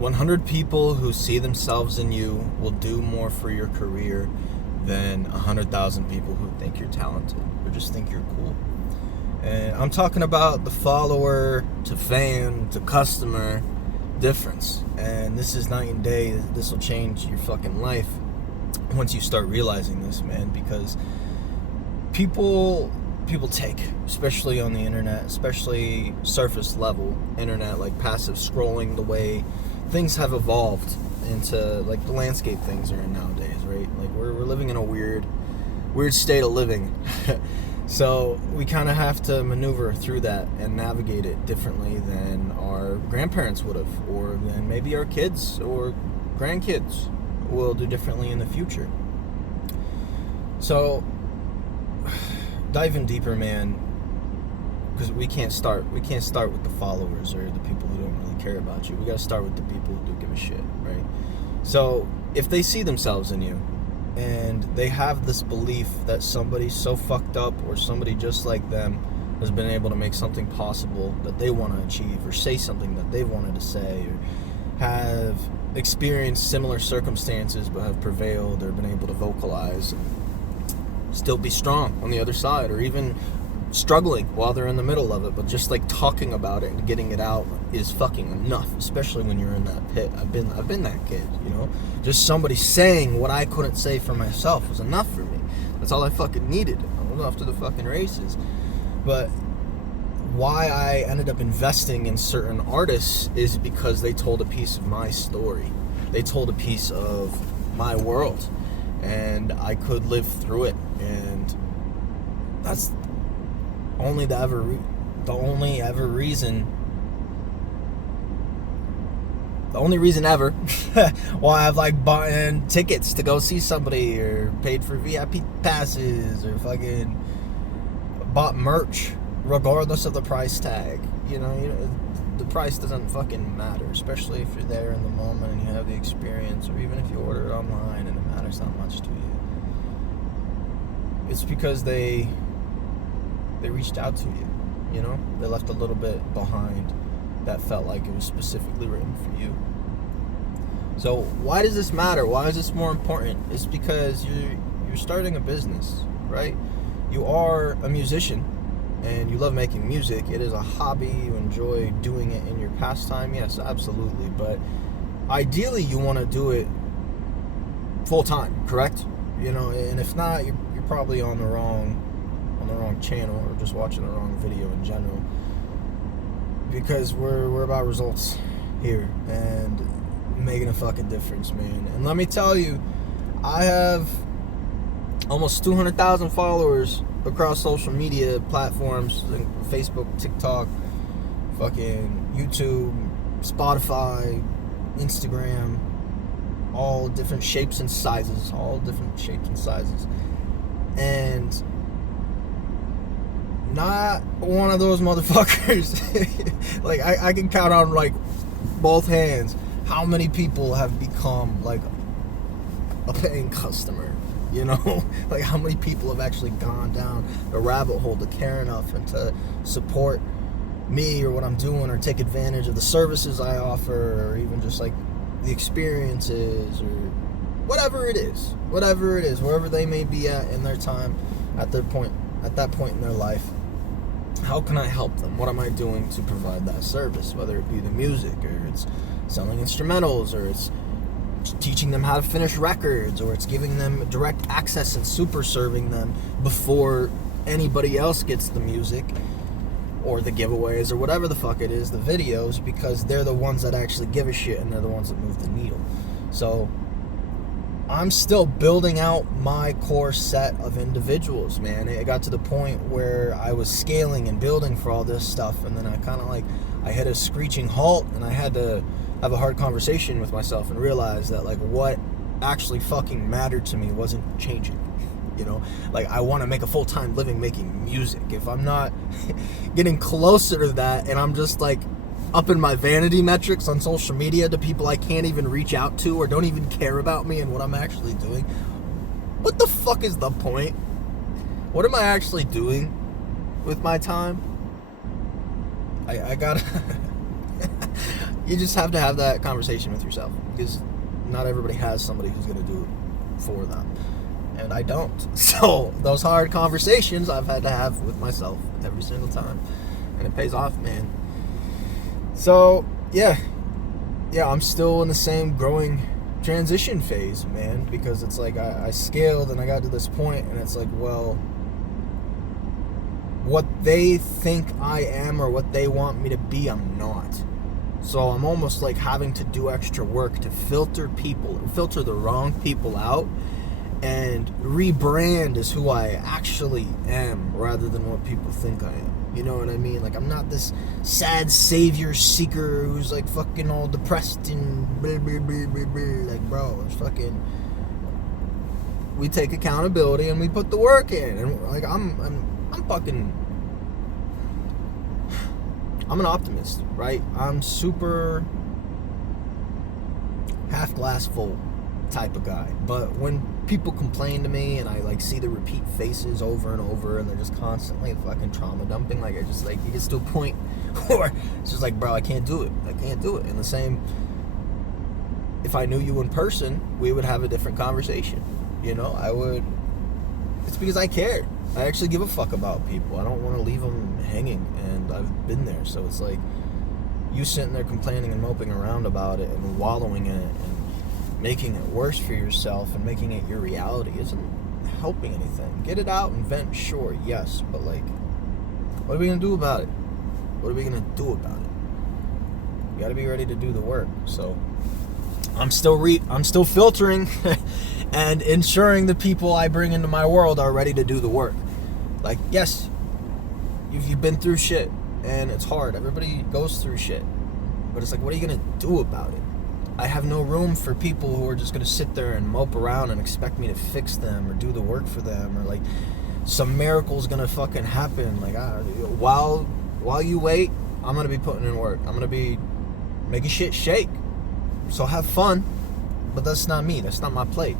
100 people who see themselves in you will do more for your career than 100,000 people who think you're talented or just think you're cool. And I'm talking about the follower to fan to customer difference. And this is night and day. This will change your fucking life once you start realizing this, man, because people take, especially on the internet, especially surface level internet, like passive scrolling, the way things have evolved into like the landscape things are in nowadays, right? Like we're living in a weird state of living. So we kind of have to maneuver through that and navigate it differently than our grandparents would have, or than maybe our kids or grandkids will do differently in the future. So diving deeper, man, because we can't start with the followers or the people who don't really care about you. We got to start with the people who do give a shit, right? So if they see themselves in you and they have this belief that somebody so fucked up or somebody just like them has been able to make something possible that they want to achieve, or say something that they wanted to say, or have experienced similar circumstances but have prevailed or been able to vocalize, still be strong on the other side, or even struggling while they're in the middle of it, but just like talking about it and getting it out is fucking enough, especially when you're in that pit. I've been that kid, you know? Just somebody saying what I couldn't say for myself was enough for me. That's all I fucking needed. I was off to the fucking races. But why I ended up investing in certain artists is because they told a piece of my story. They told a piece of my world, and I could live through it. And that's only the only reason ever why I've like bought tickets to go see somebody, or paid for VIP passes, or fucking bought merch regardless of the price tag. You know, the price doesn't fucking matter, especially if you're there in the moment and you have the experience, or even if you order it online and it matters not much to you. It's because they reached out to you, you know? They left a little bit behind that felt like it was specifically written for you. So why does this matter? Why is this more important? It's because you're starting a business, right? You are a musician and you love making music. It is a hobby. You enjoy doing it in your pastime. Yes, absolutely. But ideally you want to do it full time, correct? You know, and if not, you're probably on the wrong channel, or just watching the wrong video in general, because we're about results here and making a fucking difference, man. And let me tell you, I have almost 200,000 followers across social media platforms, like Facebook, TikTok, fucking YouTube, Spotify, Instagram, all different shapes and sizes, and not one of those motherfuckers. Like I can count on like both hands how many people have become like a paying customer, you know? Like how many people have actually gone down the rabbit hole to care enough and to support me or what I'm doing, or take advantage of the services I offer, or even just like the experiences, or whatever it is, wherever they may be at in their time, at that point in their life. How can I help them? What am I doing to provide that service? Whether it be the music, or it's selling instrumentals, or it's teaching them how to finish records, or it's giving them direct access and super serving them before anybody else gets the music, or the giveaways, or whatever the fuck it is, the videos, because they're the ones that actually give a shit and they're the ones that move the needle. So I'm still building out my core set of individuals, man. It got to the point where I was scaling and building for all this stuff, and then I hit a screeching halt, and I had to have a hard conversation with myself and realize that like what actually fucking mattered to me wasn't changing. You know, like I want to make a full-time living making music. If I'm not getting closer to that, and I'm just like up in my vanity metrics on social media to people I can't even reach out to, or don't even care about me and what I'm actually doing, what the fuck is the point? What am I actually doing with my time? I gotta you just have to have that conversation with yourself, because not everybody has somebody who's going to do it for them, and I don't. So those hard conversations I've had to have with myself every single time, and it pays off, man. So yeah, I'm still in the same growing transition phase, man, because it's like I scaled and I got to this point, and it's like, well, what they think I am or what they want me to be, I'm not. So I'm almost like having to do extra work to filter the wrong people out, and rebrand as who I actually am rather than what people think I am. You know what I mean? Like, I'm not this sad savior seeker who's like fucking all depressed and blah, blah, blah, blah, blah. Like, bro, it's fucking, we take accountability and we put the work in. And like, I'm an optimist, right? I'm super half glass full type of guy. But when people complain to me and I like see the repeat faces over and over, and they're just constantly fucking trauma dumping, like, I just like, it gets to a point where it's just like, bro, I can't do it. And the same, if I knew you in person, we would have a different conversation. You know, I would. It's because I care. I actually give a fuck about people. I don't want to leave them hanging, and I've been there. So it's like, you sitting there complaining and moping around about it and wallowing in it and making it worse for yourself and making it your reality isn't helping anything. Get it out and vent, sure, yes, but like, what are we gonna do about it? We gotta be ready to do the work. So I'm still filtering and ensuring the people I bring into my world are ready to do the work. Like, yes, you've been through shit, and it's hard. Everybody goes through shit. But it's like, what are you going to do about it? I have no room for people who are just going to sit there and mope around and expect me to fix them or do the work for them, or like some miracle's going to fucking happen. Like, while you wait, I'm going to be putting in work. I'm going to be making shit shake. So have fun, but that's not me. That's not my plate.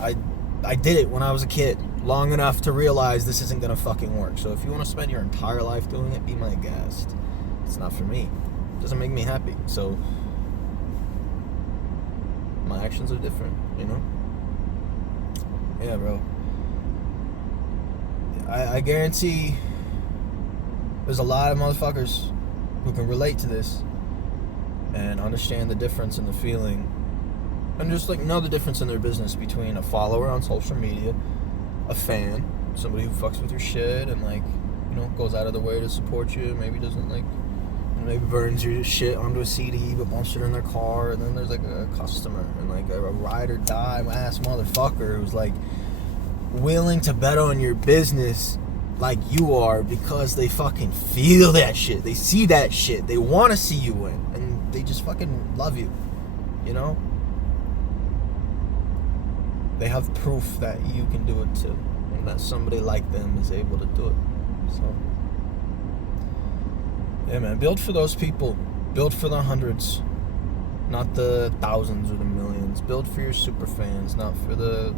I did it when I was a kid, long enough to realize this isn't gonna fucking work. So if you want to spend your entire life doing it, be my guest. It's not for me. It doesn't make me happy. So my actions are different, you know? Yeah, bro. I guarantee there's a lot of motherfuckers who can relate to this and understand the difference in the feeling, and just like know the difference in their business between a follower on social media, a fan, somebody who fucks with your shit and like, you know, goes out of the way to support you, maybe doesn't like, maybe burns your shit onto a CD but bumps it in their car. And then there's like a customer and like a ride or die ass motherfucker who's like willing to bet on your business like you are, because they fucking feel that shit, they see that shit, they want to see you win, and they just fucking love you, you know? They have proof that you can do it too, and that somebody like them is able to do it. So yeah, man, build for those people. Build for the hundreds, not the thousands or the millions. Build for your super fans, not for the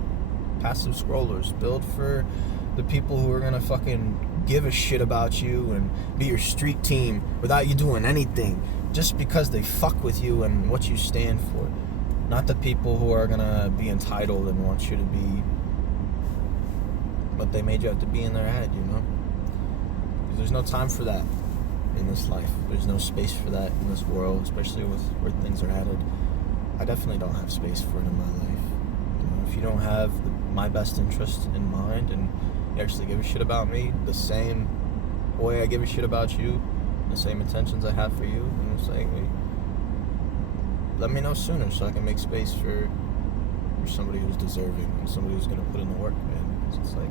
passive scrollers. Build for the people who are gonna fucking give a shit about you and be your street team without you doing anything, just because they fuck with you and what you stand for. Not the people who are gonna be entitled and want you to be what they made you have to be in their head, you know? Because there's no time for that in this life. There's no space for that in this world, especially with where things are headed. I definitely don't have space for it in my life. You know, if you don't have my best interest in mind, and you actually give a shit about me the same way I give a shit about you, the same intentions I have for you, and it's like, let me know sooner so I can make space for somebody who's deserving and somebody who's gonna put in the work, man. It's like,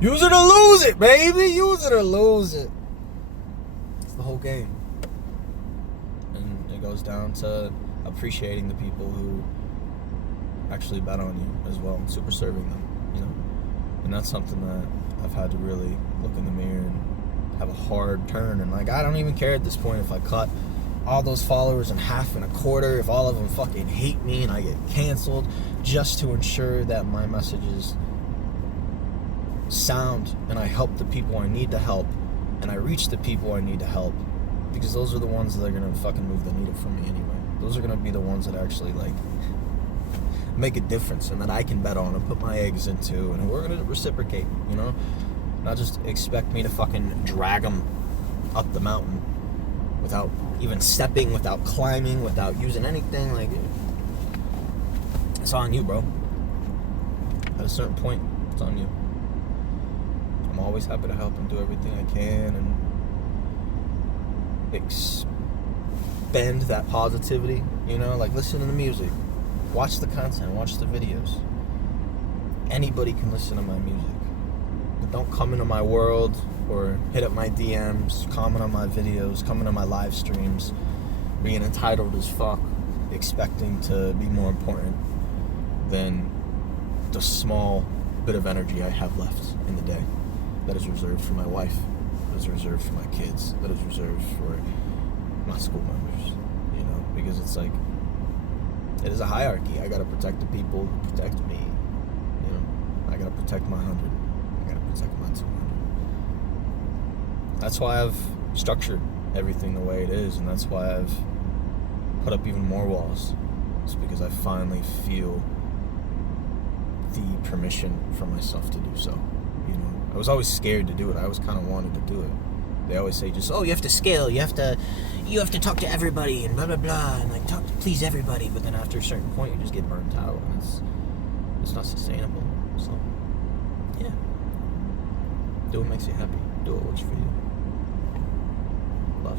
use it or lose it, baby. Use it or lose it. It's the whole game. And it goes down to appreciating the people who actually bet on you as well, and super serving them, you know? And that's something that I've had to really look in the mirror and have a hard turn. And like, I don't even care at this point if I cut all those followers in half and a quarter, if all of them fucking hate me and I get canceled, just to ensure that my message is sound and I help the people I need to help and I reach the people I need to help, because those are the ones that are gonna fucking move the needle for me anyway. Those are gonna be the ones that actually like make a difference and that I can bet on and put my eggs into, and we're gonna reciprocate, you know? Not just expect me to fucking drag them up the mountain without even stepping, without climbing, without using anything. Like, it's on you, bro. At a certain point, it's on you. I'm always happy to help and do everything I can and expend that positivity, you know? Like, listen to the music, watch the content, watch the videos. Anybody can listen to my music. But don't come into my world or hit up my DMs, comment on my videos, come into my live streams, being entitled as fuck, expecting to be more important than the small bit of energy I have left in the day that is reserved for my wife, that is reserved for my kids, that is reserved for my school members, you know? Because it's like, it is a hierarchy. I gotta protect the people who protect me, you know? I gotta protect my 100. I gotta protect my 200. That's why I've structured everything the way it is, and that's why I've put up even more walls. It's because I finally feel the permission for myself to do so, you know? I was always scared to do it. I always kind of wanted to do it. They always say, just, oh, you have to scale, you have to talk to everybody and blah blah blah, and like talk to please everybody. But then after a certain point, you just get burnt out, and it's not sustainable. So yeah, do what makes you happy. Do what works for you. Love.